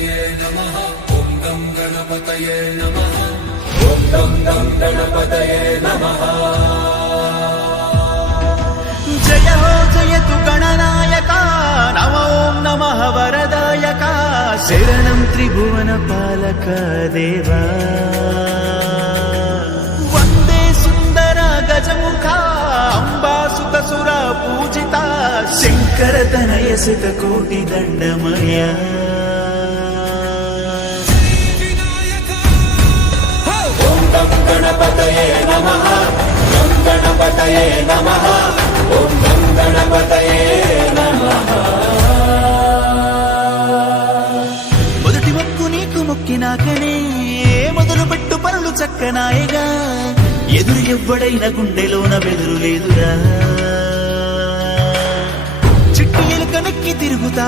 गणपतये नमः ॐ गं गणपतये नमः ॐ गं गणपतये नमः जय हो जयतु गणनायका नमो ॐ नमः वरदायका शरणं त्रिभुवन पालक देवा वन्दे सुन्दर गजमुखा अम्बासुत सुरा पूजिता शङ्कर तनय सित कोटि दण्डमया ॐ गं गणपतये नमः गं गणपतये नमः ॐ गं गणपतये नमः మొదటి మొక్కు నీకు మొక్కినాకనే మొదలు పెట్టు పనులు చక్కనాయగా ఎదురు ఎవ్వడైన గుండెలోన బెదురు లేదురా చిట్టి ఎలుక నెక్కి తిరుగుతా